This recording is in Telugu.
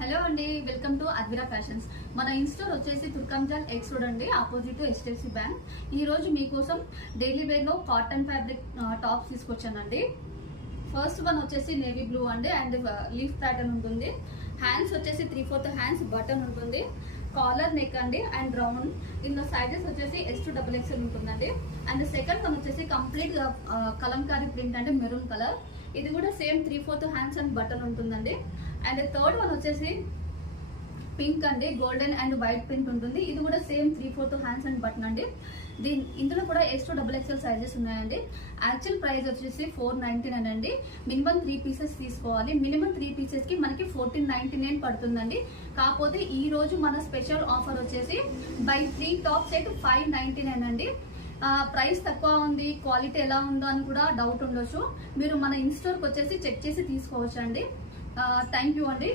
హలో అండి, వెల్కమ్ టు అద్విరా ఫ్యాషన్స్. మన ఇన్స్టోర్ వచ్చేసి తుర్కంజాన్ ఎక్స్ రోడ్ అండి, ఆపోజిట్ హెచ్డిఎఫ్సి బ్యాంక్. ఈ రోజు మీకోసం డైలీ వేర్ లో కాటన్ ఫ్యాబ్రిక్ టాప్స్ తీసుకొచ్చానండి. ఫస్ట్ వన్ వచ్చేసి నేవీ బ్లూ అండి, అండ్ లీఫ్ ప్యాటర్న్ ఉంటుంది. హ్యాండ్స్ వచ్చేసి 3/4 హ్యాండ్స్ బటన్ ఉంటుంది. కాలర్ నెక్ అండి అండ్ రౌండ్. ఇందులో సైజెస్ వచ్చేసి S2XXL ఉంటుందండి. అండ్ సెకండ్ వన్ వచ్చేసి కంప్లీట్ కలంకారీ ప్రింట్ అంటే మెరూన్ కలర్. ఇది కూడా సేమ్ 3/4 హ్యాండ్స్ అండ్ బటన్ ఉంటుందండి. అండ్ థర్డ్ వన్ వచ్చేసి పింక్ అండి, గోల్డెన్ అండ్ వైట్ ప్రింట్ ఉంటుంది. ఇది కూడా సేమ్ 3/4 హ్యాండ్స్ అండ్ బటన్ అండి. ఇందులో కూడా S2XXL సైజెస్ ఉన్నాయండి. యాక్చువల్ ప్రైస్ వచ్చేసి 499 అండి. మినిమం 3 పీసెస్ తీసుకోవాలి. మినిమం 3 పీసెస్ కి మనకి 1499 పడుతుందండి. కాకపోతే ఈ రోజు మన స్పెషల్ ఆఫర్ వచ్చేసి బై 3 టాప్ సెట్ 599 అండి. ప్రైస్ తక్కువ ఉంది, క్వాలిటీ ఎలా ఉందో అని కూడా డౌట్ ఉండొచ్చు. మీరు మన ఇన్స్టోర్కి వచ్చేసి చెక్ చేసి తీసుకోవచ్చు అండి. థ్యాంక్ యూ అండి.